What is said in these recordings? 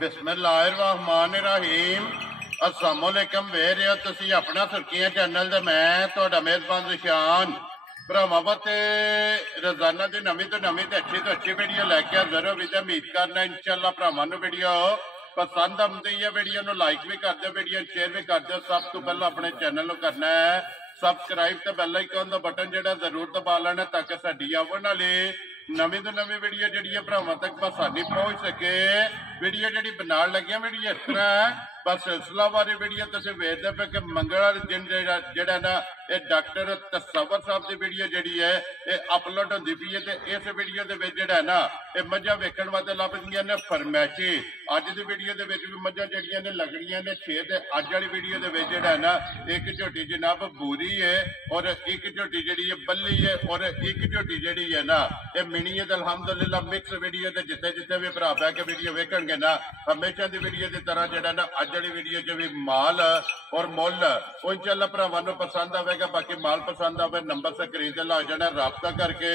बिस्मिल्लाहिर्रहमानिर्रहीम अस्सलामुअलैकुम वेर हो तुसी अपना सुर्खियां चैनल ते मैं तुहाडा मेजबान रिशान भरावां ते रोजाना की नवी तो अच्छी वीडियो लैके हाजिर हो विद उम्मीद करना इंशाअल्लाह भरावां नूं वीडियो पसंद आउंदी है। वीडियो नूं लाइक भी कर दो, वीडियो शेयर भी कर दो। सब तो पहले अपने चैनल नूं करना है सबसक्राइब ते बेल आइकन दा बटन जिहड़ा जरूर दबा लेना ताकि साडी आउण वाली नवी तो नवी वीडियो जिहड़ी भरावां तक आसानी पहुंच सके। वीडियो जिहड़ी बनाउण लगे वीडियो इस तरह है बस सिलसिलावारी वीडियो तुसीं वेखदे पे कि मंगलवार दिन जिहड़ा ना ये डॉक्टर तस्वर साहब की वीडियो जिहड़ी है ये अपलोड होंदी पई है। इस वीडियो दे विच जिहड़ा ना ये मझां वेखण वास्ते लभदियां ने फरमैशी। अज दी वीडियो दे विच भी मझां जिहड़ियां ने लगणियां ने 6 ते अज वाली वीडियो दे विच जिहड़ा ना एक झोटी जनाब बूरी है और एक झोटी जिहड़ी है बल्ली है और एक झोटी जिहड़ी है ना ये मिनी है। अल्हम्दुलिल्लाह मिक्स वीडियो ते जिथे जिथे भी भरा बह के वीडियो वेखणगे ना हमेशा दी वीडियो की तरह जिहड़ा ना अज वाली वीडियो च भी माल और मुल वो इंशाअल्लाह भरावां नूं पसंद आवेगा। बाकी माल पसंद आवे नंबर स्क्रीन ते ला जाना, राबता करके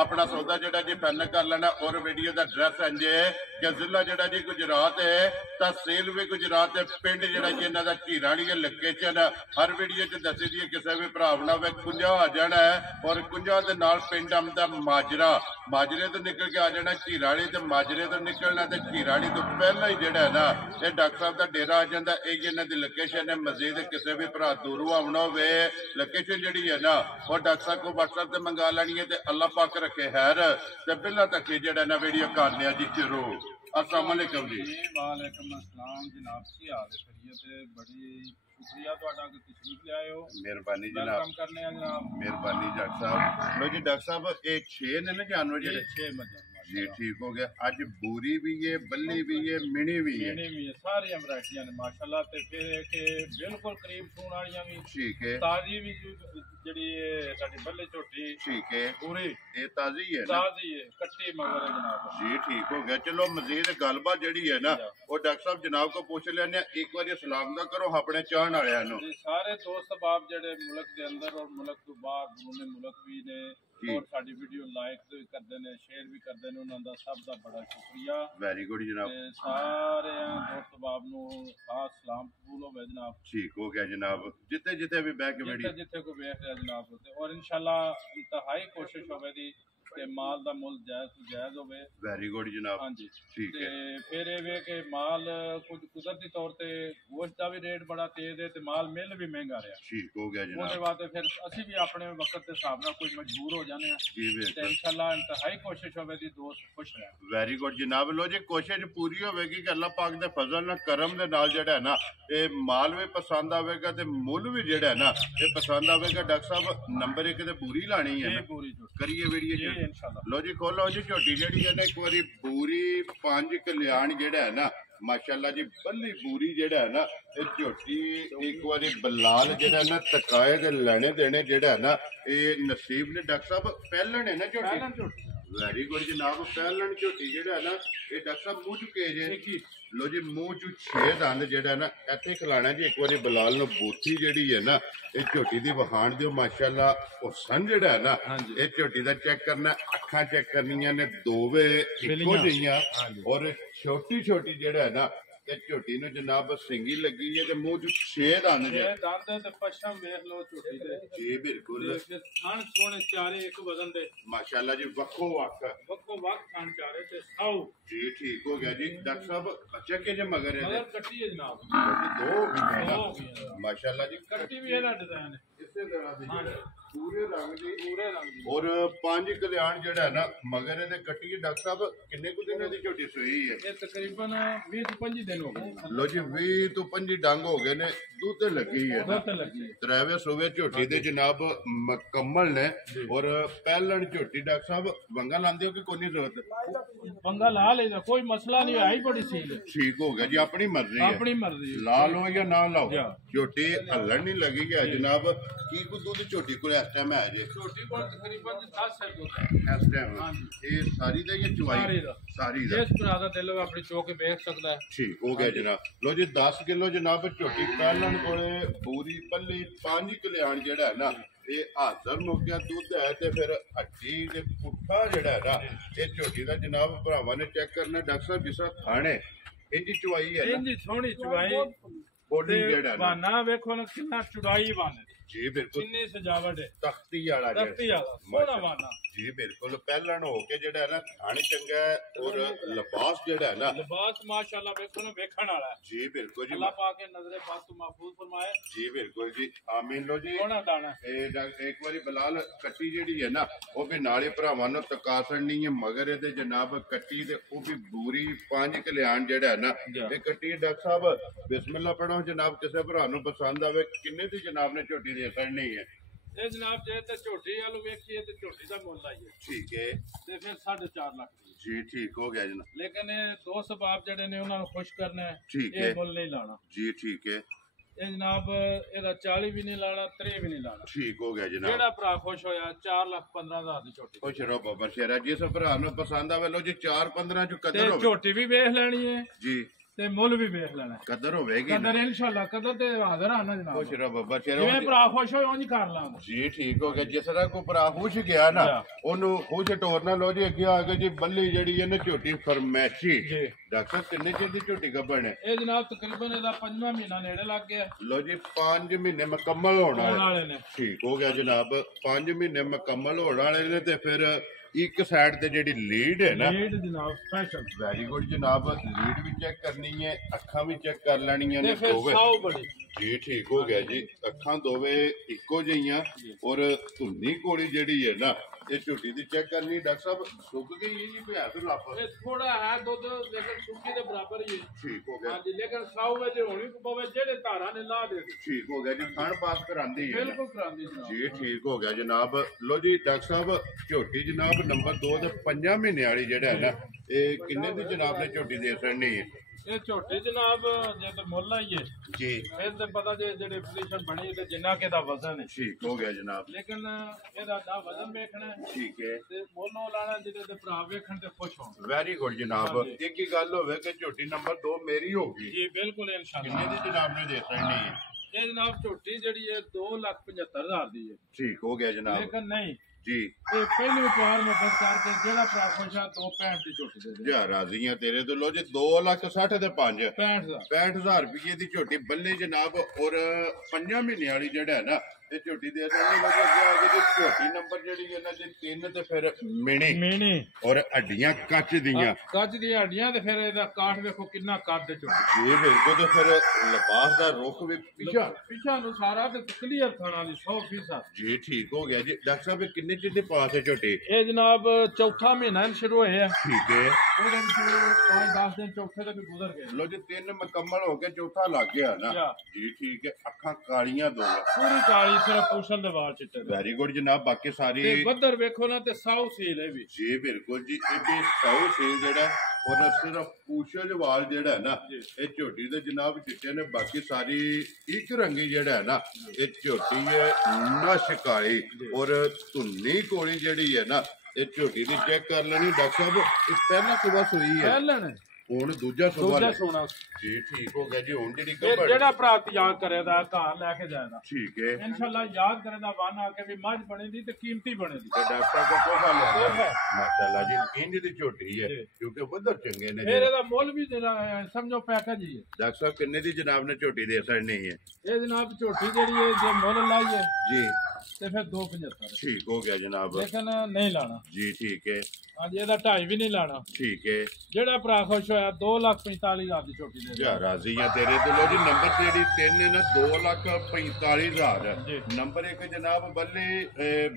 अपना सौदा जिहड़ा जी फाइनल कर लेना। और वीडियो का एड्रैस इंज है कि जिला जिहड़ा जी गुजरात है, तहसील भी गुजरात है, पिंड जिहड़ा जी इन्हां दा झीराणी है। लोकेशन हर वीडियो च दसी दी है, किसी भी भरा बनावे कुंजा आ जाना है और कुंजा दे नाल पिंड आंदा माजरा। माजरे तो निकल के आ जाना झीराणी ते माजरे तो निकलना ते झीराणी तो पहला ही जिहड़ा है ना ये डॉक्टर साहब का डेरा आ जाता। यही इन्हां दी लोकेशन है। मजीद किसी भी भरा दूरों आउणा होवे लोकेशन जिहड़ी है ना वो डॉक्टर साहब को व्हाट्सएप ते मंगा लैनी है। ते अल्लाह पाक रखे खैर ते पहला तक जिहड़ा ना वीडियो करने जी शुरू। अस्सलाम वालेकुम जी। वालेकुम अस्सलाम जनाब, की हाल है? खैरियत है? बड़ी शुक्रिया तुहाडा कि तशरीफ ले आए हो। मेहरबानी जनाब, वेलकम करने हैं जनाब। मेहरबानी डॉक्टर साहब। लो जी डॉक्टर साहब एक 6 ने ना जानवर ये जिहड़े 6 मजर जी ठीक हो गया। अज बूरी भी है, बल्ली भी है, मिनी भी है, सारी वैरायटियां ने माशाल्लाह। ते फिर के बिल्कुल करीब सूण वालियां भी ठीक है, ताजी भी जिहड़ी साडी बल्ले झोटी ठीक है, पूरी ये ताजी है ना? ताजी है, कट्टी मगर है जनाब जी ठीक हो गया। चलो मजीद गलबात जिहड़ी है ना वो डॉक्टर साहब जनाब को पूछ लेने। एक बार सलाम दा करो अपने चाहण वालियां नूं। सारे दोस्त बाप जिहड़े मुल्क के अंदर और मुल्क तो बाहर दूसरे मुल्क भी ने और साडी वीडियो लाइक करते हैं, शेयर भी करते हैं, उन्होंने दा सब दा बड़ा शुक्रिया। वेरी गुड जनाब। सारे दोस्त बाप नूं खास सलाम कबूल होवे जनाब। ठीक हो गया जनाब। जिथे जिथे भी बैठ के वीडियो जिथे को वेख रहा जनाब और इंशाल्लाह इंतहाई कोशिश होवे दी कि माल दा मुल जायज तो जायज होवे। वेरी गुड जनाब। हाँ जी ठीक है। फिर ये वे कि माल कुछ कुदरती तौर ते गोश्त का भी रेट बड़ा तेज है ते माल मिल भी महंगा रहा। ठीक हो गया जनाब। उसके बाद फिर असी भी अपने वक्त के हिसाब नाल कोई मजबूर हो जाने जी ते इंशाल्लाह इंतहाई कोशिश होवे दी दोस्त खुश रहे। वेरी गुड जनाब। लो जी कोशिश पूरी होगी कि अल्लाह पाक दे फजल नाल करम दे नाल जिहड़ा है ना ये माल भी पसंद आवेगा ते मुल भी जिहड़ा है ना ये पसंद आवेगा। डॉक्टर साहब नंबर 1 ते पूरी लानी है ना? पूरी करिए वीडियो जी इंशाल्लाह। लो जी खोलो जी झोटी जिहड़ी है ना एक बारी पूरी 5 कल्याण जिहड़ा है ना माशाअल्लाह जी बल्ली पूरी जिहड़ा है ना ये झोटी एक बारी बलाल जिहड़ा ना तकाए दे लेने देने जिहड़ा है ना ये नसीब ने। डॉक्टर साहब पहलन है ना झोटी? वेरी गुड जनाब। पहलन झोटी जिहड़ा है ना ये डॉक्टर साहब मुंह चुके जे लो जी मुंह चू 6 दंद जिहड़ा ना इत्थे खिलाना जी। एक बारी बलाल नूं बूथी जिहड़ी है ना ये झोटी दी वखाण दिओ माशाअल्लाह। हुसन जिहड़ा है ना ये झोटी दा चेक करना, अखां चेक करनियां ने दोवे इक्को जिहियां और छोटी छोटी जिहड़ा है ना ये झोटी नूं जनाब सिंगी लगी है ते मुंह चू 6 दंद जे दंद ते पशम वेख लो झोटी दे जी बिल्कुल खान सोने चारे एक वजन दे माशाअल्लाह जी वक्खो वक्त खान चारे ते साउ जी ठीक हो गया जी। डॉक्टर साहब बच्चा के जे मगर है कट्टी है जनाब दो भी है ना माशाअल्लाह जी। कट्टी भी है ना डिजाइन इसे तरह दी पूरे रंग दी पूरे और 5 कल्याण जिहड़ा है ना मगर दे कट्टी। डॉक्टर साहब किन्ने कुछ दिन दी झोटी सुई है? ये तकरीबन 20 ਤੋਂ 25 दिन हो गए। लो जी 20 ਤੋਂ 25 डंग हो गए ने। दुध लगी है ना त्रेवे सूबे झोटी दे जनाब मुकम्मल ने और पहलन झोटी। डॉक्टर साहब वंगा लांदे हो कि कोई नहीं जरूरत? वंगा ला लेगा कोई मसला नहीं है, बड़ी सील है। ठीक हो गया जी। अपनी मर्जी है, अपनी मर्जी ला लो या ना लाओ। झोटी हलन नहीं लगी है जनाब। की को दूध झोटी को इस टाइम है जी? झोटी को तकरीबन 10 है इस टाइम ये सारी दा ये चवाई सारी दा इस तरह दा दिल अपनी चो के देख सकता है। ठीक हो गया जनाब। लो जी 10 किलो जनाब झोटी पहलन कोले पूरी पल्ली 5 कल्याण जेड़ा है ना ये हाजर मुक्या दुध है ते फिर हड्डी ते पुट्ठा जेड़ा है ना ये झोटी दा जनाब भरावां ने चेक करना। डॉक्टर साहब जिस तरह खाने ਇੰਜ ਚੁਆਈ ਹੈ ਨਾ ਇੰਨੀ ਸੋਹਣੀ ਚੁਆਈ ਬੋਡੀ ਜਿਹੜਾ ਨਾ ਬਾਨਾ ਵੇਖੋ ਨਾ ਕਿੰਨਾ ਚੁੜਾਈ ਬਣ ਜੀ ਬਿਲਕੁਲ ਕਿੰਨੀ ਸਜਾਵਟ ਹੈ ਤਖਤੀ ਵਾਲਾ ਤਖਤੀ ਵਾਲਾ ਸੋਹਣਾ ਬਾਨਾ ਜੀ ਬਿਲਕੁਲ ਪਹਿਲਣ ਹੋ ਕੇ ਜਿਹੜਾ ਨਾ ਥਣ ਚੰਗਾ ਔਰ ਲਿਬਾਸ ਜਿਹੜਾ ਨਾ ਲਿਬਾਸ ਮਾਸ਼ਾਅੱਲਾ ਵੇਖੋ ਨਾ ਵੇਖਣ ਵਾਲਾ ਜੀ ਬਿਲकुल जी अल्लाह पाक के नजरे पाक तो महफूज फरमाए जी बिल्कुल जी आमीन लो जी सोना दाना एक बारी बिलाल कट्टी ਜਿਹੜੀ ਹੈ ਨਾ ਉਹ ਵੀ ਨਾਲੇ ਭਰਾਵਾਂ ਨੂੰ ਤਕਾਸਣ ਨਹੀਂ ਹੈ ਮਗਰ ਇਹਦੇ ਜਨਾਬ ਕੱਟੀ ਤੇ ਉਹ ਵੀ ਬੂਰੀ 5 ਕਲਿਆਣ ਜਿਹੜਾ ਹੈ ਨਾ ਇਹ ਕੱਟੀ ਡਾਕਟਰ ਸਾਹਿਬ ਬਿਸਮਿਲ੍ਲਾ ਪੜੋ ਜਨਾਬ ਕਿਸੇ ਭਰਾ ਨੂੰ ਪਸੰਦ ਆਵੇ ਕਿੰਨੇ ਦੀ ਜਨਾਬ ਨੇ ਝੋਟੀ ਦੇ ਅਸੜਨੀ ਹੈ ਇਹ ਜਨਾਬ ਜੇ ਤੇ ਝੋਟੀ ਵਾਲੂ ਵੇਖੀਏ ਤੇ ਝੋਟੀ ਦਾ ਮੁੱਲ ਆਈਏ ਠੀਕ ਹੈ ਤੇ ਫਿਰ 4.5 ਲੱਖ ਜੀ ਠੀਕ ਹੋ ਗਿਆ ਜਨਾਬ ਲੇਕਿਨ ਇਹ ਦੋ ਸਬਾਬ ਜਿਹੜੇ ਨੇ ਉਹਨਾਂ ਨੂੰ ਖੁਸ਼ ਕਰਨਾ ਹੈ ਠੀਕ ਹੈ ਇਹ ਮੁੱਲ ਨਹੀਂ ਲਾਣਾ ਜੀ ਠੀਕ ਹੈ ਇਹ ਜਨਾਬ ਇਹਦਾ 40 ਵੀ ਨਹੀਂ ਲਾਣਾ 30 ਵੀ ਨਹੀਂ ਲਾਣਾ ਠੀਕ ਹੋ ਗਿਆ ਜਨਾਬ ਜਿਹੜਾ ਭਰਾ ਖੁਸ਼ ਹੋਇਆ 4,15,000 ਦੀ ਝੋਟੀ ਖੁਸ਼ ਰਹੋ ਬਾਬਾ ਸ਼ੇਰਾ ਜਿਸ ਭਰਾ ਨੂੰ ਪਸੰਦ ਆਵੇ ਲੋ ਜੀ 4-15 ਚ ਕਦਰ ਤੇ ਹੋਵੇ ਝੋਟੀ ਵੀ ਵੇਖ ਲੈਣੀ ਹੈ ਜੀ ਤੇ ਮੁੱਲ ਵੀ ਵੇਖ ਲੈਣਾ ਕਦਰ ਹੋਵੇਗੀ ਕਦਰ ਇਨਸ਼ਾਅੱਲਾ ਕਦਰ ਤੇ ਹਾਜ਼ਰ ਆਣਾ ਜਨਾਬ ਖੁਸ਼ ਰਹੋ ਬਾਬਾ ਸ਼ੇਰਾ ਜਿਵੇਂ ਭਰਾ ਖੁਸ਼ ਹੋਏ ਉਂਝ ਕਰ ਲਾਂਗੇ ਜੀ ਠੀਕ ਹੋ ਗਿਆ ਜਿਸ ਤਰ੍ਹਾਂ ਕੋਈ ਭਰਾ ਖੁਸ਼ ਗਿਆ ਨਾ ਉਹਨੂੰ ਖੁਸ਼ ਟੋਰਨਾ ਲੋ ਜੀ ਅੱਗੇ ਆ ਕੇ ਜੀ ਬੱਲੀ ਜਿਹੜੀ ਹੈ ਨਾ ਝੋਟੀ ਫਰਮੈਸ਼ੀ ਜੀ ਡਾਕਟਰ ਕਿੰਨੇ ਚਿਰ ਦੀ ਝੋਟੀ ਗੱਭਣ ਹੈ ਇਹ ਜਨਾਬ ਤਕਰੀਬਨ ਇਹਦਾ 5ਵਾਂ ਮਹੀਨਾ ਨੇੜੇ ਲੱਗ ਗਿਆ ਲੋ ਜੀ 5 ਮਹੀਨੇ ਮੁਕੰਮਲ ਹੋਣ ਆਉਣ ਵਾਲੇ ਵਾਲੇ ਨੇ ਠੀਕ ਹੋ ਗਿਆ ਜਨਾਬ 5 ਮਹੀਨੇ ਮੁਕੰਮਲ ਹੋਣ ਵਾਲੇ ਨੇ ਤੇ ਫਿਰ ਇੱਕ ਸਾਈਡ ਤੇ ਜਿਹੜੀ ਲੀਡ ਹੈ ਨਾ ਲੀਡ ਜਨਾਬ ਸਪੈਸ਼ਲ ਵੈਰੀ ਗੁੱਡ ਜਨਾਬ ਲੀਡ ਵੀ ਚੈੱਕ ਕਰਨੀ ਹੈ ਅੱਖਾਂ ਵੀ ਚੈੱਕ ਕਰ ਲੈਣੀਆਂ ਤੇ ਨੇ ਫਿਰ ਦੋਵੇਂ ਸਾਉ ਬੜੀ ਜੀ ਠੀਕ ਹੋ ਗਿਆ ਜੀ ਅੱਖਾਂ ਦੋਵੇਂ ਇੱਕੋ ਜਿਹੀਆਂ ਔਰ ਧੁੰਨੀ ਕੋਲੀ ਜਿਹੜੀ ਹੈ ਨਾ ਇਹ ਝੋਟੀ ਦੀ ਚੈੱਕ ਕਰਨੀ ਡਾਕਟਰ ਸਾਹਿਬ ਸੁੱਕ ਗਈ ਹੈ ਜੀ ਪਿਆ ਤੇ ਲੱਪ ਇਹ ਥੋੜਾ ਹੈ ਦੁੱਧ ਲੇਕਿਨ ਸੁੱਕੀ ਦੇ ਬਰਾਬਰ ਹੀ ਹੈ ਠੀਕ ਹੋ ਗਿਆ ਹਾਂਜੀ ਲੇਕਿਨ ਸਾਉ ਵਿੱਚ ਹੋਣੀ ਪਵੇ ਜਿਹੜੇ ਧਾਰਾਂ ਨੇ ਲਾ ਦੇ ਠੀਕ ਹੋ ਗਿਆ ਜੀ ਖਾਣ ਪਾਸ ਕਰਾਂਦੀ ਹੈ ਨਾ। ਬਿਲਕੁਲ ਕਰਾਂਦੀ ਜਨਾਬ ਜੀ ਠੀਕ ਹੋ ਗਿਆ ਜਨਾਬ ਲੋ ਜੀ ਡਾਕਟਰ ਸਾਹਿਬ ਝੋਟੀ ਜਨਾਬ ਨੰਬਰ 2 ਤੇ 5 ਮਹੀਨੇ ਵਾਲੀ ਜਿਹੜਾ ਹੈ ਨਾ ਇਹ ਕਿੰਨੇ ਦੀ ਜਨਾਬ ਨੇ ਝੋਟੀ ਦੇ ਸਕਣੀ ਹੈ ਇਹ ਝੋਟੀ ਜਨਾਬ ਜੇ ਤੇ ਮੁੱਲ ਆਈਏ ਜੀ ਫਿਰ ਤੇ ਪਤਾ ਜੇ ਜਿਹੜੇ ਪੋਜੀਸ਼ਨ ਬਣੀ ਤੇ ਜਿੰਨਾ ਕਿ ਦਾ ਵਜ਼ਨ ਹੈ ਠੀਕ ਹੋ ਗਿਆ ਜਨਾਬ ਲੇਕਿਨ ਇਹਦਾ ਦਾ ਵਜ਼ਨ ਵੇਖਣਾ ਹੈ ਠੀਕ ਹੈ ਤੇ ਮੁੱਲ ਲਾਣਾ ਜਿਹਦੇ ਤੇ ਭਰਾ ਵੇਖਣ ਤੇ ਖੁਸ਼ ਹੋਣ ਵੈਰੀ ਗੁੱਡ ਜਨਾਬ ਇੱਕ ਹੀ ਗੱਲ ਹੋਵੇ ਕਿ ਝੋਟੀ ਨੰਬਰ 2 ਮੇਰੀ ਹੋਗੀ ਜੀ ਬਿਲਕੁਲ ਇਨਸ਼ਾਅੱਲਾ ਕਿੰਨੇ ਦੀ ਜਨਾਬ ਨੇ ਦੇ ਸਕਣੀ ਹੈ ਇਹ ਜਨਾਬ ਝੋਟੀ ਜਿਹੜੀ ਹੈ 2,75,000 ਦੀ ਹੈ ਠੀਕ ਹੋ ਗਿਆ ਜਨਾਬ ਲੇਕਿਨ ਨਹੀਂ ਜੀ ਇਹ ਪਹਿਲੀ ਵਾਰ ਮਦਦ ਕਰਕੇ ਜਿਹੜਾ ਭਰਾ ਖੁਸ਼ ਆ 265 ਦੀ ਝੋਟੀ ਦੇ ਦੇ ਜਾ ਰਾਜ਼ੀਆਂ ਤੇਰੇ ਤੋਂ ਲੋ ਜੀ 2,60,000 ਤੇ 5 65,000 65,000 ਰੁਪਏ ਦੀ ਝੋਟੀ ਬੱਲੇ ਜਨਾਬ ਔਰ 5 ਮਹੀਨੇ ਵਾਲੀ ਜਿਹੜਾ ਹੈ ਨਾ ਇਹ ਝੋਟੀ ਦੇ ਅਸਲ ਵਿੱਚ ਅੱਗੇ ਆ ਗਈ ਝੋਟੀ ਨੰਬਰ ਜਿਹੜੀ ਹੈ ਨਾ ਜੀ 3 ਤੇ ਫਿਰ ਮਿਣੀ ਔਰ ਹੱਡੀਆਂ ਕੱਚ ਦੀਆਂ ਕੱਚ ਦੀਆਂ ਹੱਡੀਆਂ ਤੇ ਫਿਰ ਇਹਦਾ ਕਾਠ ਵੇਖੋ ਕਿੰਨਾ ਕੱਦ ਝੋਟੀ ਇਹ ਬਿਲਕੁਲ ਤੇ ਫਿਰ ਲਿਬਾਸ ਦਾ ਰੁੱਖ ਵੀ ਪਿਛਾ ਨੂੰ ਸਾਰਾ ਤੇ ਕਲੀਅਰ ਖਾਣਾ ਦੀ 100% ਜੀ ਠੀਕ ਹੋ ਗਿਆ ਜੀ ਡਾਕਟਰ ਸਾਹਿਬ ਇਹ ਕਿੰਨੇ ਚਿਰ ਦੇ ਪਾਸ ਹੈ ਝੋਟੀ ਇਹ ਜਨਾਬ ਚੌਥਾ ਮਹੀਨਾ ਸ਼ੁਰੂ ਹੋਇਆ ਠੀਕ ਹੈ ਉਹਦੇ ਵਿੱਚ 5-10 ਦਿਨ ਚੌਥੇ ਤੱਕ ਗੁਜ਼ਰ ਗਏ ਲੋ ਜੀ 3 ਮੁਕੰਮਲ ਹੋ ਕੇ ਚੌਥਾ ਲੱਗ ਗਿਆ ਨਾ ਜੀ ਠੀਕ ਹੈ ਅੱਖਾਂ ਕਾਲੀਆਂ ਦੋ ਪੂਰੀ ਕਾਲੀ ਸਿਰਫ ਪੂਛਲ ਦੇ ਵਾਲ ਚਿੱਟੇ ਵੈਰੀ ਗੁੱਡ ਜਨਾਬ ਬਾਕੀ ਸਾਰੀ ਤੇ ਬੱਦਰ ਵੇਖੋ ਨਾ ਤੇ ਸਾਊ ਸੀਲ ਹੈ ਵੀ ਜੀ ਬਿਲਕੁਲ ਜੀ ਇਹ ਵੀ ਸਾਊ ਸੀਲ ਜਿਹੜਾ ਔਰ ਸਿਰਫ ਪੂਛਲ ਵਾਲ ਜਿਹੜਾ ਹੈ ਨਾ ਇਹ ਝੋਟੀ ਦੇ ਜਨਾਬ ਚਿੱਟੇ ਨੇ ਬਾਕੀ ਸਾਰੀ ਇੱਕ ਰੰਗੀ ਜਿਹੜਾ ਹੈ ਨਾ ਇਹ ਝੋਟੀ ਹੈ ਨਸ਼ ਕਾਲੀ ਔਰ ਧੁੰਨੀ ਕੋਲੀ ਜਿਹੜੀ ਹੈ ਨਾ ਇਹ ਝੋਟੀ ਦੀ ਚੈੱਕ ਕਰ ਲੈਣੀ ਡਾਕਟਰ ਸਾਹਿਬ ਇਹ ਪਹਿਲਾ ਸੁਬਾ ਸੋਈ ਹੈ ਪਹਿਲਾਂ ਹੁਣ ਦੂਜਾ ਸੁਬਾ ਸੋਣਾ ਜੀ ਠੀਕ ਹੋ ਗਿਆ ਜੀ ਹੁਣ ਜਿਹੜੀ ਫਿਰ ਜਿਹੜਾ ਭਰਾ ਯਾਦ ਕਰੇਦਾ ਘਰ ਲੈ ਕੇ ਜਾਏਗਾ ਠੀਕ ਹੈ ਇਨਸ਼ਾਅੱਲਾ ਯਾਦ ਕਰੇਦਾ ਬਣ ਆ ਕੇ ਵੀ ਮੱਝ ਬਣੇਦੀ ਤੇ ਕੀਮਤੀ ਬਣੇਦੀ ਤੇ ਡਾਕਟਰ ਕੋ ਕੋਹਾ ਲਿਆ ਮਾਸ਼ਾਅੱਲਾ ਜੀ ਇੰਜ ਦੀ ਝੋਟੀ ਹੈ ਕਿਉਂਕਿ ਬੱਦਰ ਚੰਗੇ ਨੇ ਫਿਰ ਇਹਦਾ ਮੁੱਲ ਵੀ ਜਿਹੜਾ ਸਮਝੋ ਪੈਕੇਜ ਹੀ ਹੈ ਡਾਕਟਰ ਸਾਹਿਬ ਕਿੰਨੇ ਦੀ ਜਨਾਬ ਨੇ ਝੋਟੀ ਦੇ ਅਸਰ ਨਹੀਂ ਹੈ ਇਹ ਜਨਾਬ ਝੋਟੀ ਜਿਹੜੀ ਹੈ ਜੇ ਮੁੱਲ ਲਾਈਏ ਜੀ ਤੇ ਫਿਰ 275 ਠੀਕ ਹੋ ਗਿਆ ਜਨਾਬ ਲੇਕਿਨ ਨਹੀਂ ਲਾਣਾ ਜੀ ਠੀਕ ਹੈ ਹਾਂਜੀ ਇਹਦਾ 2.5 ਵੀ ਨਹੀਂ ਲਾਣਾ ਠੀਕ ਹੈ ਜਿਹੜਾ ਭਰਾ ਖੁਸ਼ ਹੋਇਆ 2,45,000 ਦੀ ਝੋਟੀ ਦੇ ਜਾ ਰਾਜ਼ੀ ਆ ਤੇਰੇ ਤੋਂ ਲੋ ਜੀ ਨੰਬਰ ਜਿਹੜੀ 3 ਹੈ ਨਾ 2,45,000 ਨੰਬਰ 1 ਜਨਾਬ ਬੱਲੇ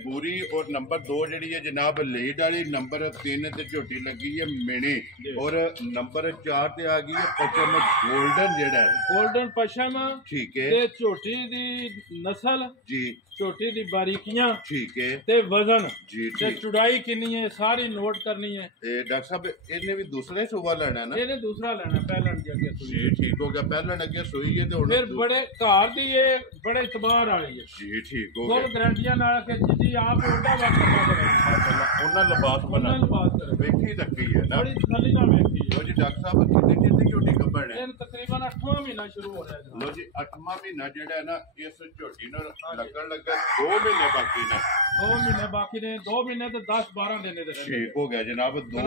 ਬੂਰੀ ਔਰ ਨੰਬਰ 2 ਜਿਹੜੀ ਹੈ ਜਨਾਬ ਲੀਡ ਵਾਲੀ ਨੰਬਰ 3 ਤੇ ਝੋਟੀ ਲੱਗੀ ਹੈ ਮਿਣੀ ਔਰ ਨੰਬਰ 4 ਤੇ ਆ ਗਈ ਹੈ ਪਚਮ 골ਡਨ ਜਿਹੜਾ 골ਡਨ ਪਸ਼ਮ ਠੀਕ ਹੈ ਤੇ ਝੋਟੀ ਦੀ ਨਸਲ ਜੀ ਝੋਟੀ ਦੀ ਬਾਰੀਕੀਆਂ ਠੀਕ ਹੈ ਤੇ ਵਜ਼ਨ ਜੀ ਤੇ ਚੁੜਾਈ ਕਿੰਨੀ ਹੈ ਸਾਰੀ ਨੋਟ ਕਰਨੀ ਹੈ ਤੇ ਡਾਕਟਰ ਸਾਹਿਬ ਇਹਨੇ ਵੀ ਦੂਸਰਾ ਹੀ ਸੂਬਾ ਲੈਣਾ ਨਾ ਇਹਨੇ ਦੂਸਰਾ ਲੈਣਾ ਪਹਿਲਾਂ ਦੀ ਅੱਗੇ ਸੂਈ ਜੀ ਠੀਕ ਹੋ ਗਿਆ ਪਹਿਲਾਂ ਅੱਗੇ ਸੂਈ ਹੈ ਤੇ ਹੁਣ ਫਿਰ ਬੜੇ ਘਰ ਦੀ ਇਹ ਬੜੇ ਇਤਬਾਰ ਵਾਲੀ ਹੈ ਜੀ ਠੀਕ ਹੋ ਫੁੱਲ ਗਿਆ ਗਰੰਟੀਆਂ ਨਾਲ ਕਿ ਜਿੱਦੀ ਆਪ ਉਹਦਾ ਵਕਤ ਨਾ ਕਰੇ ਮਾਸ਼ਾਅੱਲਾ ਉਹਨਾਂ ਲਿਬਾਸ ਬਣਾ ਉਹਨਾਂ ਨੂੰ ਬਾਤ ਕਰੇ ਵੇਖੀ ਤੱਕੀ ਹੈ ਨਾ ਬੜੀ ਤਸੱਲੀ ਨਾਲ ਵੇਖੀ ਲੋ ਜੀ ਡਾਕਟਰ ਸਾਹਿਬ ਕਿੰਨੇ ਚਿਰ ਦੀ ਝੋਟੀ ਗੱਭਣ ਹੈ? ਇਹ ਤਕਰੀਬਨ 8ਵਾਂ ਮਹੀਨਾ ਸ਼ੁਰੂ ਹੋ ਰਿਹਾ ਜਨਾਬ। ਲੋ ਜੀ 8ਵਾਂ ਮਹੀਨਾ ਜਿਹੜਾ ਹੈ ਨਾ ਇਸ ਝੋਟੀ ਨੂੰ ਲੱਗਣ ਲੱਗਾ 2 ਮਹੀਨੇ ਬਾਕੀ ਨੇ। 2 ਮਹੀਨੇ ਬਾਕੀ ਨੇ, 2 ਮਹੀਨੇ ਤੇ 10-12 ਦਿਨ ਦੇ ਰਹਿੰਦੇ। ਠੀਕ ਹੋ ਗਿਆ ਜਨਾਬ। 2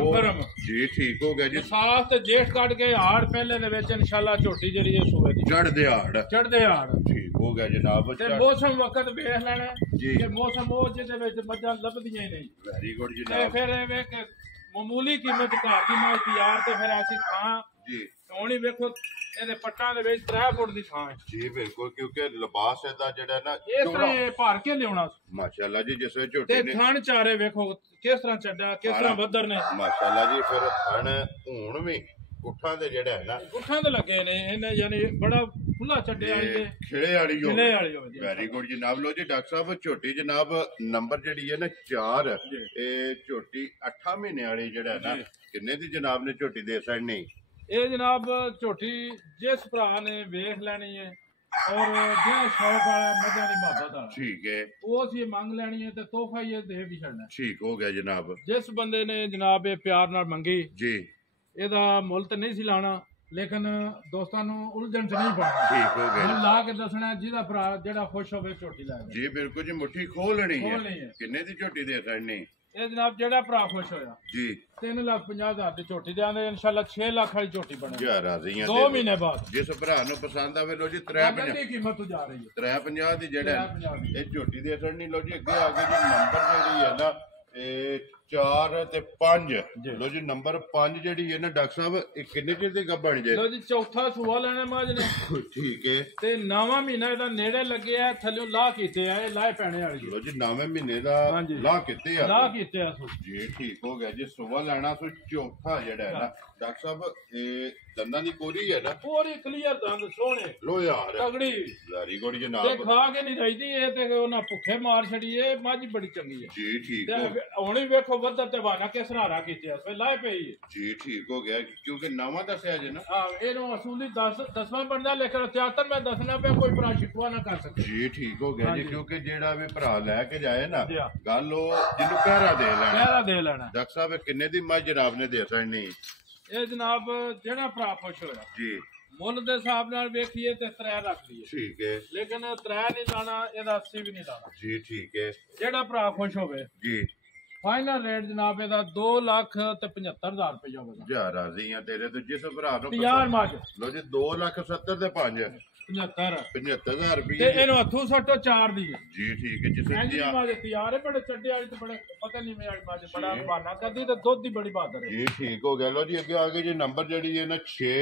ਜੀ ਠੀਕ ਹੋ ਗਿਆ ਜੀ। ਸਾਸ ਤੇ ਜੇਠ ਕੱਢ ਕੇ ਹਾੜ ਪਹਿਲੇ ਦੇ ਵਿੱਚ ਇਨਸ਼ਾਅੱਲਾ ਝੋਟੀ ਜਿਹੜੀ ਹੈ ਸੂਬੇ ਦੀ ਚੜਦੇ ਹਾੜ ਠੀਕ ਹੋ ਗਿਆ ਜਨਾਬ। ਤੇ ਮੌਸਮ ਵਕਤ ਵੇਖ ਲੈਣਾ ਜੀ ਕਿ ਮੌਸਮ ਉਹ ਜਿਹਦੇ ਵਿੱਚ ਮੱਝਾਂ ਲੱਭਦੀਆਂ ਹੀ ਨਹੀਂ। ਵੈਰੀ ਗੁੱਡ ਤੇ ਜਨਾਬ। ਫਿਰ ਇਹ ਵੇਖ ਮਾਮੂਲੀ ਕੀਮਤ ਘਰ ਦੀ ਮਾਲ ਤਿਆਰ ਤੇ ਫਿਰ ਐਸੀ ਥਾਂ ਜੀ ਹੁਣ ਹੀ ਵੇਖੋ ਇਹਦੇ ਪੱਟਾਂ ਦੇ ਵਿੱਚ 3 ਫੁੱਟ ਦੀ ਥਾਂ ਹੈ ਜੀ ਬਿਲਕੁਲ, ਕਿਉਂਕਿ ਲਿਬਾਸ ਇਹਦਾ ਜਿਹੜਾ ਨਾ ਇਸ ਤਰ੍ਹਾਂ ਇਹ ਭਰ ਕੇ ਲਿਆਉਣਾ। ਮਾਸ਼ਾਅੱਲਾ ਜੀ ਜਿਸ ਵੇਲੇ ਝੋਟੀ ਤੇ ਨੇ ਥਣ ਚਾਰੇ ਵੇਖੋ ਕਿਸ ਤਰ੍ਹਾਂ ਛੱਡਿਆ, ਕਿਸ ਤਰ੍ਹਾਂ ਬੱਦਰ ਨੇ ਮਾਸ਼ਾਅੱਲਾ ਜੀ। ਫਿਰ ਥਣ ਹੁਣ ਵੀ ਉਠਾਂ ਦੇ ਜਿਹੜਾ ਹੈ ਨਾ ਗੁੱਠਾਂ ਦੇ ਲੱਗੇ ਨੇ ਇਹਨੇ, ਯਾਨੀ ਬੜਾ ਖੁੱਲਾ ਛੱਡਿਆ ਇਹ ਖਿਲੇ ਵਾਲੀ ਹੋ ਖਿਲੇ ਵਾਲੀ ਹੋ ਵੈਰੀ ਗੁੱਡ ਜਨਾਬ। ਲੋ ਜੀ ਡਾਕਟਰ ਸਾਹਿਬ ਝੋਟੀ ਜਨਾਬ ਨੰਬਰ ਜਿਹੜੀ ਹੈ ਨਾ 4 ਇਹ ਝੋਟੀ 8 ਮਹੀਨੇ ਵਾਲੀ ਜਿਹੜਾ ਹੈ ਨਾ ਕਿੰਨੇ ਦੀ ਜਨਾਬ ਨੇ ਝੋਟੀ ਦੇ ਸਕਣੀ? ਇਹ ਜਨਾਬ ਝੋਟੀ ਜਿਸ ਭਰਾ ਨੇ ਵੇਖ ਲੈਣੀ ਹੈ ਔਰ ਜਿਹੜਾ ਸ਼ੌਕ ਵਾਲਾ ਮੱਝਾਂ ਦੀ ਮੁਹੱਬਤ ਵਾਲਾ ਠੀਕ ਹੈ ਉਹ ਅਸੀਂ ਮੰਗ ਲੈਣੀ ਹੈ ਤੇ ਤੋਹਫਾ ਹੀ ਦੇ ਵੀ ਛੱਡਣਾ। ਠੀਕ ਹੋ ਗਿਆ ਜਨਾਬ। ਜਿਸ ਬੰਦੇ ਨੇ ਜਨਾਬ ਇਹ ਪਿਆਰ ਨਾਲ ਮੰਗੀ ਜੀ ਇਹਦਾ ਮੁੱਲ ਤੇ ਨਹੀਂ ਸੀ ਲਾਣਾ, ਲੇਕਿਨ ਦੋਸਤਾਂ ਨੂੰ ਉਲਝਣ ਚ ਨਹੀਂ ਪਾਉਣਾ। ਠੀਕ ਹੋ ਗਿਆ ਮੁੱਲ ਲਾ ਕੇ ਦੱਸਣਾ ਜਿਹਦਾ ਭਰਾ ਜਿਹੜਾ ਖੁਸ਼ ਹੋਵੇ ਝੋਟੀ ਲੈ ਜੀ ਬਿਲਕੁਲ ਜੀ। ਮੁੱਠੀ ਖੋਲਣੀ ਖੋਲਣੀ ਹੈ। ਹੈ। ਕਿੰਨੇ ਦੀ ਝੋਟੀ ਦੇ ਸਕਣੀ? ਇਹ ਜਨਾਬ ਜਿਹੜਾ ਭਰਾ ਖੁਸ਼ ਹੋਇਆ ਜੀ 3,50,000 ਦੀ ਝੋਟੀ ਦੇਾਂਗੇ ਇਨਸ਼ਾਅੱਲਾ 6 ਲੱਖ ਵਾਲੀ ਝੋਟੀ ਬਣੇ ਜੀ ਰਾਜ਼ੀਆਂ 2 ਮਹੀਨੇ ਬਾਅਦ। ਜਿਸ ਭਰਾ ਨੂੰ ਪਸੰਦ ਆਵੇ ਲੋ ਜੀ 53 ਦੀ ਕੀਮਤ ਤੋਂ ਜਾ ਰਹੀ ਹੈ 53 ਦੀ ਜਿਹੜਾ 53 ਦੀ। ਇਹ ਝੋਟੀ ਦੇ ਅਸਰ ਨਹੀਂ। ਲੋ ਜੀ ਅੱਗੇ ਆ ਕੇ ਜੀ ਨੰਬਰ ਜਿਹੜੀ ਹੈ ਨਾ ਇਹ 4 ਤੇ 5 ਲੋ ਜੀ ਨੰਬਰ 5 ਜਿਹੜੀ ਹੈ ਨਾ ਡਾਕਟਰ ਸਾਹਿਬ ਇਹ ਕਿੰਨੇ ਚਿਰ ਦੀ ਗੱਭਣ ਜੇ? ਲੋ ਜੀ ਚੌਥਾ ਸੂਆ ਲੈਣਾ ਮਾਜ ਨੇ ਠੀਕ ਹੈ ਤੇ 9ਵਾਂ ਮਹੀਨਾ ਇਹਦਾ ਨੇੜੇ ਲੱਗਿਆ ਥੱਲੇ ਲਾਹ ਕੀਤੇ ਆ, ਇਹ ਲਾਹ ਪੈਣੇ ਵਾਲੀ ਲੋ ਜੀ 9ਵੇਂ ਮਹੀਨੇ ਦਾ ਲਾਹ ਕੀਤੇ ਆ ਲਾਹ ਕੀਤੇ ਆ ਜੀ ਠੀਕ ਹੋ ਗਿਆ ਜੀ। ਸੁਬਾ ਲੈਣਾ ਸੋ ਚੌਥਾ ਜਿਹੜਾ ਹੈ ਨਾ ਡਾਕਟਰ ਸਾਹਿਬ ਇਹ ਦੰਦਾਂ ਦੀ ਕੋਰੀ ਹੈ ਨਾ ਪੂਰੀ ਕਲੀਅਰ ਦੰਦ ਸੋਹਣੇ ਲੋ ਯਾਰ ਤਗੜੀ ਵੈਰੀ ਗੁੱਡ ਤੇ ਜਨਾਬ। ਖਾ ਕੇ ਨਹੀਂ ਰਹੀ ਇਹ ਤੇ ਉਹਨਾਂ ਭੁੱਖੇ ਮਾਰ ਛੜੀ ਇਹ ਮੱਝ ਬੜੀ ਚੰਗੀ ਹੈ ਜੀ ਠੀਕ ਤੇ ਹੋ ਹੁਣ ਵੀ ਵੇਖੋ ਬੱਦਰ ਤੇ ਬਾਨਾ ਕਿਸ ਸਹਾਰਾ ਕੀਤੇ ਆ ਸੋ ਲਾਹ ਪਈ ਹੈ। ਜੀ ਠੀਕ ਹੋ ਗਿਆ ਕਿਉਂਕਿ ਨਵਾਂ ਦੱਸਿਆ ਜੇ ਨਾ ਹਾਂ ਇਹਨੂੰ ਅਸੂਲੀ 10ਵਾਂ ਬਣਦਾ ਲੇਕਿਨ 73 ਮੈਂ ਦੱਸਣਾ ਪਿਆ ਕੋਈ ਭਰਾ ਸ਼ਿਕਵਾ ਨਾ ਕਰ ਸਕੇ। ਜੀ ਠੀਕ ਹੋ ਗਿਆ ਜੀ ਕਿਉਂਕਿ ਜਿਹੜਾ ਵੀ ਭਰਾ ਲੈ ਕੇ ਜਾਏ ਨਾ ਜੀ ਹਾਂ। ਗੱਲ ਉਹ ਜਿਹਨੂੰ ਪਹਿਰਾ ਦੇ ਲੈਣਾ ਪਹਿਰਾ ਦੇ ਲੈਣਾ। ਡਾਕਟਰ ਸਾਹਿਬ ਇਹ ਕਿੰਨੇ ਦੀ ਮੱਝ ਜਨਾਬ ਨੇ ਦੇ ਸਕਣੀ? ਇਹ ਜਨਾਬ ਜਿਹੜਾ ਭਰਾ ਖੁਸ਼ ਹੋਇਆ ਜੀ ਮੁੱਲ ਦੇ ਹਿਸਾਬ ਨਾਲ ਵੇਖੀਏ ਤੇ 3 ਰੱਖ ਲਈਏ, ਠੀਕ ਹੈ ਲੇਕਿਨ 3 ਨਹੀਂ ਲਾਣਾ ਇਹਦਾ 80 ਵੀ ਨਹੀਂ ਲਾਣਾ। ਜੀ ਠੀਕ ਹੈ ਜਿਹੜਾ ਭਰਾ ਖੁਸ਼ ਹੋਵੇ ਜੀ ਫਾਈਨਲ ਰੇਟ ਜਨਾਬ ਇਹਦਾ 2,75,000 ਰੁਪਏ ਹੋਵੇਗਾ। ਜਾ ਰਾਜ਼ੀ ਆ ਤੇਰੇ ਤੋਂ ਜਿਸ ਭਰਾ ਨੂੰ 50 ਮੱਝ ਲੋ ਜੀ 2,70,000 ਤੇ 5 75 75,000 ਰੁਪਏ ਤੇ ਇਹਨੂੰ ਹੱਥੋਂ ਸੱਟੋ 4 ਦੀ ਹੈ। ਜੀ ਠੀਕ ਹੈ ਜਿਸ ਇੰਜ ਦੀ ਮੱਝ ਤਿਆਰ ਹੈ ਬੜੇ ਚੱਡੇ ਵਾਲੀ ਤੇ ਬੜੇ ਪਤਾ ਨਹੀਂ ਮੈਂ ਮੱਝ ਬੜਾ ਬਹਾਨਾ ਕਰਦੀ ਤੇ ਦੁੱਧ ਦੀ ਬੜੀ ਬਹਾਦਰ ਹੈ। ਜੀ ਠੀਕ ਹੋ ਗਿਆ। ਲੋ ਜੀ ਅੱਗੇ ਆ ਗਏ ਜੀ ਨੰਬਰ ਜਿਹੜੀ ਹੈ ਨਾ 6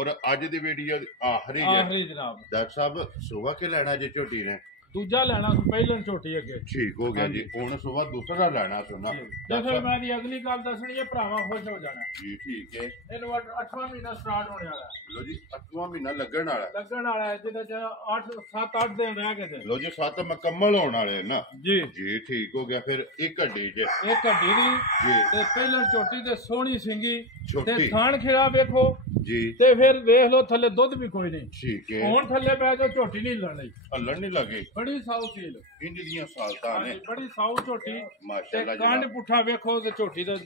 ਔਰ ਅੱਜ ਦੀ ਵੀਡੀਓ ਆਖਰੀ ਹੈ ਆਖਰੀ ਜਨਾਬ। ਡਾਕਟਰ ਸਾਹਿਬ ਸੁਬਾ ਕੇ ਲੈਣਾ ਜੇ ਝੋਟੀ ਨੇ? ਦੂਜਾ ਲੈਣਾ ਸੀ ਪਹਿਲਾਂ ਝੋਟੀ ਅੱਗੇ। ਠੀਕ ਹੋ ਗਿਆ ਜੀ। ਹੁਣ ਸੁਬਾ ਦੂਸਰਾ ਲੈਣਾ ਸੁਣਾ ਤੇ ਫਿਰ ਮੈਂ ਦੀ ਅਗਲੀ ਗੱਲ ਦੱਸਣੀ ਹੈ ਭਰਾਵਾਂ ਖੁਸ਼ ਹੋ ਜਾਣਾ। ਜੀ ਠੀਕ ਹੈ। ਇਹਨੂੰ 8ਵਾਂ ਮਹੀਨਾ ਸਟਾਰਟ ਹੋਣੇ ਵਾਲਾ ਹੈ। ਲੋ ਜੀ 8ਵਾਂ ਮਹੀਨਾ ਲੱਗਣ ਵਾਲਾ ਹੈ ਜਿਹਦੇ ਚ 7-8 ਦਿਨ ਰਹਿ ਗਏ ਲੋ ਜੀ 7 ਮੁਕੰਮਲ ਹੋਣ ਵਾਲੇ ਨਾ ਜੀ। ਜੀ ਠੀਕ ਹੋ ਗਿਆ। ਫਿਰ ਇੱਕ ਹੱਡੀ ਜੇ ਇੱਕ ਹੱਡੀ ਦੀ ਜੀ ਤੇ ਪਹਿਲਾਂ ਝੋਟੀ ਤੇ ਸੋਹਣੀ ਸਿੰਗੀ ਛੋਟੀ ਤੇ ਥਾਣ ਖਿਰਾ ਵੇਖੋ ਜੀ ਤੇ ਫਿਰ ਵੇਖ ਲਓ ਥੱਲੇ ਦੁੱਧ ਵੀ ਕੋਈ ਨਹੀਂ। ਠੀਕ ਹੈ। ਹੁਣ ਥੱਲੇ ਬੈ ਜਾਓ ਝੋਟੀ ਨਹੀਂ ਲੜਨੀ ਹੱਲਣ ਨਹੀਂ ਲੱਗੇ ਬੜੀ ਸਾਊ ਸੀਲ ਇੰਜ ਦੀਆਂ ਸਾਲਤਾਂ ਨੇ ਬੜੀ ਸਾਊ ਝੋਟੀ ਤੇ ਮਾਸ਼ਾਅੱਲਾ ਕੰਡ ਪੁੱਠਾ ਵੇਖੋ ਤੇ ਝੋਟੀ ਦਾ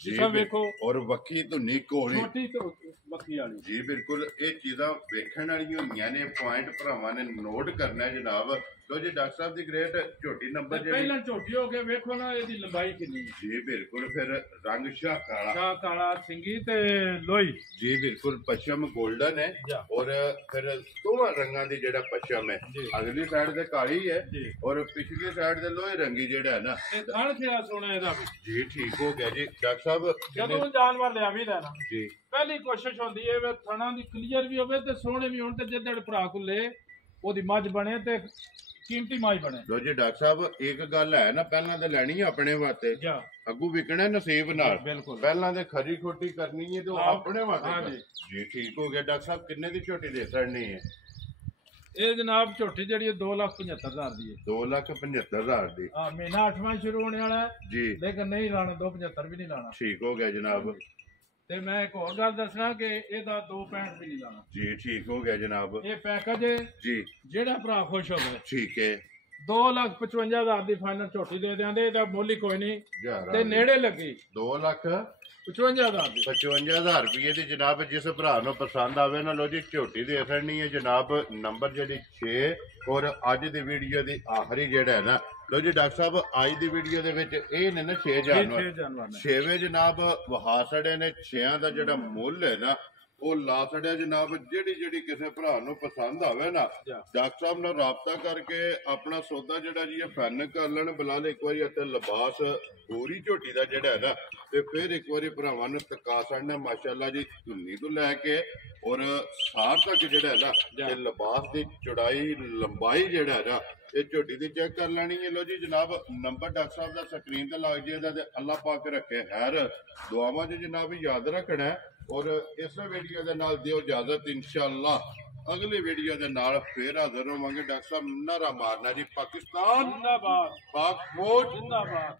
ਜਿਸਾ ਵੇਖੋ ਔਰ ਵੱਖੀ ਧੁੰਨੀ ਕੋਲੀ ਛੋਟੀ ਤੇ ਬੱਕੀ ਵਾਲੀ। ਜੀ ਬਿਲਕੁਲ ਇਹ ਚੀਜ਼ਾਂ ਵੇਖਣ ਵਾਲੀਆਂ ਹੁੰਦੀਆਂ ਨੇ ਪੁਆਇੰਟ ਭਰਾਵਾਂ ਨੇ ਨੋਟ ਕਰਨਾ ਹੈ ਜਨਾਬ। ਲੋ ਜੀ ਡਾਕਟਰ ਸਾਹਿਬ ਦੀ ਗ੍ਰੇਟ ਝੋਟੀ ਨੰਬਰ ਜਿਹੜੀ ਪਹਿਲਾਂ ਝੋਟੀ ਹੋ ਕੇ ਵੇਖੋ ਨਾ ਇਹਦੀ ਲੰਬਾਈ ਕਿੰਨੀ ਹੈ। ਜੀ ਬਿਲਕੁਲ। ਫਿਰ ਰੰਗ ਸ਼ਾਹ ਕਾਲਾ ਸ਼ਾਹ ਕਾਲਾ ਸਿੰਗੀ ਤੇ ਲੋਈ ਜੀ ਬਿਲਕੁਲ ਪਸ਼ਮ 골ਡਨ ਹੈ ਔਰ ਫਿਰ ਦੋਵਾਂ ਰੰਗਾਂ ਦੀ ਜਿਹੜਾ ਪਸ਼ਮ ਹੈ ਅਗਲੀ ਸਾਈਡ ਤੇ ਕਾਲੀ ਹੈ ਔਰ ਪਿਛਲੀ ਸਾਈਡ ਤੇ ਲੋਹੇ ਰੰਗੀ ਜਿਹੜਾ ਹੈ ਨਾ ਤੇ ਥਣ ਖਿਆ ਸੋਨਾ ਇਹਦਾ ਵੀ ਜੀ ਠੀਕ ਹੋ ਗਿਆ ਜੀ। ਡਾਕਟਰ ਸਾਹਿਬ ਜਦੋਂ ਜਾਨਵਰ ਲਿਆ ਵੀ ਲੈਣਾ ਜੀ ਪਹਿਲੀ ਕੋਸ਼ਿਸ਼ ਹੁੰਦੀ ਹੈ ਵੀ ਥਣਾ ਦੀ ਕਲੀਅਰ ਵੀ ਹੋਵੇ ਤੇ ਸੋਹਣੇ ਵੀ ਹੋਣ ਤੇ ਜਿੱਦੜ ਭਰਾ ਕੋਲੇ ਉਹਦੀ ਮੱਝ ਬਣੇ ਤੇ ਕੀਮਤੀ ਮੱਝ ਬਣੇ। ਲੋ ਜੀ ਡਾਕਟਰ ਸਾਹਿਬ ਇੱਕ ਗੱਲ ਹੈ ਨਾ ਪਹਿਲਾਂ ਤਾਂ ਲੈਣੀ ਆਪਣੇ ਵਾਸਤੇ ਅੱਗੂ ਵਿਕਣਾ ਨਸੀਬ ਨਾਲ ਪਹਿਲਾਂ ਤੇ ਖਰੀ ਖੋਟੀ ਕਰਨੀ ਹੈ ਤੇ ਆਪਣੇ ਵਾਸਤੇ ਜੀ ਠੀਕ ਹੋ ਗਿਆ। ਡਾਕਟਰ ਸਾਹਿਬ ਕਿੰਨੇ ਦੀ ਝੋਟੀ ਦੇ ਸਕਣੀ ਹੈ? ਇਹ ਜਨਾਬ ਝੋਟੀ ਜਿਹੜੀ 2,75,000 ਦੀ ਹੈ। 2,75,000 ਦੀ ਹਾਂ ਮਹੀਨਾ 8ਵਾਂ ਸ਼ੁਰੂ ਹੋਣੇ ਵਾਲਾ ਹੈ ਜੀ ਲੇਕਿਨ ਨਹੀਂ ਲਾਣਾ 2,75 ਵੀ ਨਹੀਂ ਲਾਣਾ। ਠੀਕ ਹੋ ਗਿਆ ਜਨਾਬ। ਤੇ ਮੈਂ ਇੱਕ ਹੋਰ ਗੱਲ ਦੱਸਣਾ ਕਿ ਇਹਦਾ 2.65 ਵੀ ਨਹੀਂ ਲਾਣਾ। ਜੀ ਠੀਕ ਹੋ ਗਿਆ ਜਨਾਬ। ਇਹ ਪੈਕੇਜ ਹੈ ਜੀ ਜਿਹੜਾ ਭਰਾ ਖੁਸ਼ ਹੋਵੇ ਠੀਕ ਹੈ 2,55,000 ਦੀ ਫਾਈਨਲ ਝੋਟੀ ਦੇ ਦਿਆਂਦੇ ਇਹਦਾ ਮੁੱਲ ਹੀ ਕੋਈ ਨਹੀਂ ਤੇ ਨੇੜੇ ਲੱਗੀ 2,55,000 55,000 ਦੀ 55,000 ਰੁਪਏ ਦੀ ਜਨਾਬ। ਜਿਸ ਭਰਾ ਨੂੰ ਪਸੰਦ ਆਵੇ ਨਾ ਲੋ ਜੀ ਝੋਟੀ ਦੇ ਖੜਨੀ ਹੈ ਜਨਾਬ। ਨੰਬਰ ਜਿਹੜੀ 6 ਔਰ ਅੱਜ ਦੀ ਵੀਡੀਓ ਦੀ ਆਖਰੀ ਜਿਹੜਾ ਹੈ ਨਾ ਲੋ ਜੀ ਡਾਕਟਰ ਸਾਹਿਬ ਅੱਜ ਦੀ ਵੀਡੀਓ ਦੇ ਵਿੱਚ ਇਹ ਨੇ ਨਾ 6 ਜਾਨਵਰ 6ਵੇਂ ਜਨਾਬ ਵਹਾ ਸੜੇ ਨੇ। 6ਾਂ ਦਾ ਜਿਹੜਾ ਮੁੱਲ ਹੈ ਨਾ ਉਹ ਲਾ ਛੜਿਆ ਜਨਾਬ। ਜਿਹੜੀ ਕਿਸੇ ਭਰਾ ਨੂੰ ਪਸੰਦ ਆਵੇ ਨਾ ਡਾਕਟਰ ਸਾਹਿਬ ਨਾਲ ਰਾਬਤਾ ਕਰਕੇ ਆਪਣਾ ਸੌਦਾ ਜਿਹੜਾ ਜੀ ਇਹ ਫੈਨ ਕਰ ਲੈਣ ਬੁਲਾ ਲੈ ਇੱਕ ਵਾਰੀ। ਅਤੇ ਲਿਬਾਸ ਪੂਰੀ ਝੋਟੀ ਦਾ ਜਿਹੜਾ ਹੈ ਨਾ ਤੇ ਫਿਰ ਇੱਕ ਵਾਰੀ ਭਰਾਵਾਂ ਨੂੰ ਤਕਾ ਛੜਨਾ ਮਾਸ਼ਾਅੱਲਾ ਜੀ। ਧੁੰਨੀ ਤੋਂ ਲੈ ਕੇ ਔਰ ਸਾਰ ਤੱਕ ਜਿਹੜਾ ਹੈ ਨਾ ਤੇ ਲਿਬਾਸ ਦੀ ਚੌੜਾਈ ਲੰਬਾਈ ਜਿਹੜਾ ਹੈ ਨਾ ਇਹ ਝੋਟੀ ਦੀ ਚੈੱਕ ਕਰ ਲੈਣੀ ਹੈ। ਲੋ ਜੀ ਜਨਾਬ ਨੰਬਰ ਡਾਕਟਰ ਸਾਹਿਬ ਦਾ ਸਕਰੀਨ ਤੇ ਲੱਗ ਜਾਏਗਾ ਤੇ ਅੱਲਾਹ ਪਾਕ ਰੱਖੇ ਖੈਰ। ਦੁਆਵਾਂ 'ਚ ਜਨਾਬ ਯਾਦ ਰੱਖਣਾ ਔਰ ਇਸ ਵੀਡੀਓ ਦੇ ਨਾਲ ਦਿਓ ਇਜਾਜ਼ਤ। ਇਨਸ਼ਾਅੱਲਾ ਅਗਲੀ ਵੀਡੀਓ ਦੇ ਨਾਲ ਫੇਰ ਹਾਜ਼ਰ ਹੋਵਾਂਗੇ। ਡਾਕਟਰ ਸਾਹਿਬ ਨਾਰਾ ਮਾਰਨਾ ਜੀ ਪਾਕਿਸਤਾਨ ਜ਼ਿੰਦਾਬਾਦ, ਪਾਕ ਫੌਜ ਜ਼ਿੰਦਾਬਾਦ।